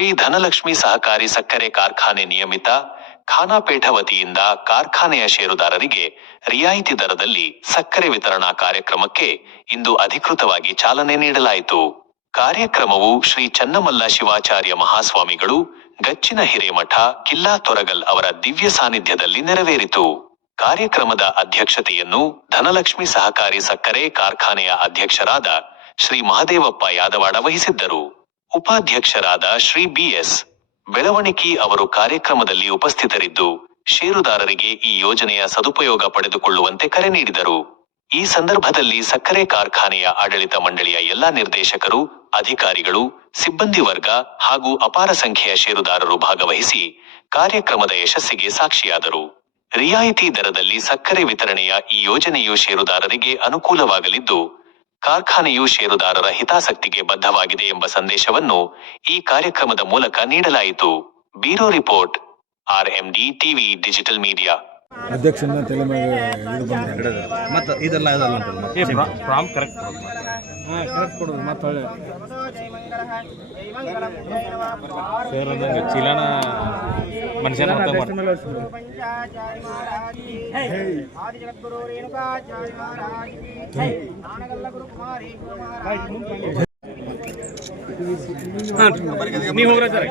ಶ್ರೀ ಧನಲಕ್ಷ್ಮಿ ಸಹಕಾರಿ ಸಕ್ಕರೆ ಕಾರ್ಖಾನೆ ನಿಯಮಿತ ಖಾನಾಪೇಟ ವತಿಯಿಂದ ಕಾರ್ಖಾನೆಯ ಷೇರುದಾರರಿಗೆ ರಿಯಾಯಿತಿ ದರದಲ್ಲಿ ಸಕ್ಕರೆ ವಿತರಣಾ ಕಾರ್ಯಕ್ರಮಕ್ಕೆ ಇಂದು ಅಧಿಕೃತವಾಗಿ ಚಾಲನೆ ನೀಡಲಾಯಿತು. ಕಾರ್ಯಕ್ರಮವು ಶ್ರೀ ಚನ್ನಮಲ್ಲ ಶಿವಾಚಾರ್ಯ ಮಹಾಸ್ವಾಮಿಗಳು, ಗಚ್ಚಿನ ಹಿರೇಮಠ, ಕಿಲ್ಲಾ ತೊರಗಲ್ ಅವರ ದಿವ್ಯ ಸಾನ್ನಿಧ್ಯದಲ್ಲಿ ನೆರವೇರಿತು. ಕಾರ್ಯಕ್ರಮದ ಅಧ್ಯಕ್ಷತೆಯನ್ನು ಧನಲಕ್ಷ್ಮಿ ಸಹಕಾರಿ ಸಕ್ಕರೆ ಕಾರ್ಖಾನೆಯ ಅಧ್ಯಕ್ಷರಾದ ಶ್ರೀ ಮಹದೇವಪ್ಪ ಯಾದವಾಡ ವಹಿಸಿದ್ದರು. ಉಪಾಧ್ಯಕ್ಷರಾದ ಶ್ರೀ ಬಿ.ಎಸ್. ಬೆಳವಣಿಗಿ ಅವರು ಕಾರ್ಯಕ್ರಮದಲ್ಲಿ ಉಪಸ್ಥಿತರಿದ್ದು, ಷೇರುದಾರರಿಗೆ ಈ ಯೋಜನೆಯ ಸದುಪಯೋಗ ಪಡೆದುಕೊಳ್ಳುವಂತೆ ಕರೆ ನೀಡಿದರು. ಈ ಸಂದರ್ಭದಲ್ಲಿ ಸಕ್ಕರೆ ಕಾರ್ಖಾನೆಯ ಆಡಳಿತ ಮಂಡಳಿಯ ಎಲ್ಲಾ ನಿರ್ದೇಶಕರು, ಅಧಿಕಾರಿಗಳು, ಸಿಬ್ಬಂದಿ ವರ್ಗ ಹಾಗೂ ಅಪಾರ ಸಂಖ್ಯೆಯ ಷೇರುದಾರರು ಭಾಗವಹಿಸಿ ಕಾರ್ಯಕ್ರಮದ ಯಶಸ್ಸಿಗೆ ಸಾಕ್ಷಿಯಾದರು. ರಿಯಾಯಿತಿ ದರದಲ್ಲಿ ಸಕ್ಕರೆ ವಿತರಣೆಯ ಈ ಯೋಜನೆಯು ಷೇರುದಾರರಿಗೆ ಅನುಕೂಲವಾಗಲಿದ್ದು, ಕಾರ್ಖಾನೆಯು ಷೇರುದಾರರ ಹಿತಾಸಕ್ತಿಗೆ ಬದ್ಧವಾಗಿದೆ ಎಂಬ ಸಂದೇಶವನ್ನು ಈ ಕಾರ್ಯಕ್ರಮದ ಮೂಲಕ ನೀಡಲಾಯಿತು. Bureau report, RMD TV digital media. ಅಧ್ಯಕ್ಷನ ತಲೆ ಮೇಲೆ ಮತ್ತೆ ಇದೆಲ್ಲ ಕೊಡೋದು ಮತ್ತೆ ಚೀಲನ ಮನುಷ್ಯನ ನೀವು ಹೋಗ್ರ ಸರ್.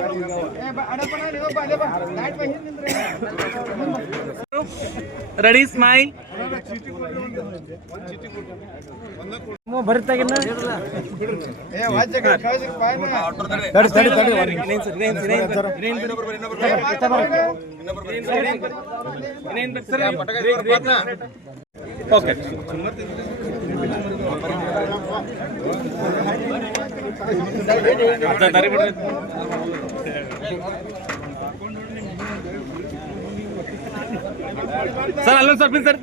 Ready, smile. ಬರುತ್ತಾಗಿಲ್ಲ ಓಕೆ. ಸರ್ ಅಲ್ಲೊಂದು ಸ್ವಲ್ಪ ಸರ್,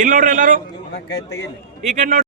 ಇಲ್ಲಿ ನೋಡ್ರಿ ಎಲ್ಲಾರು ಈ ಕಡೆ ನೋಡಿ.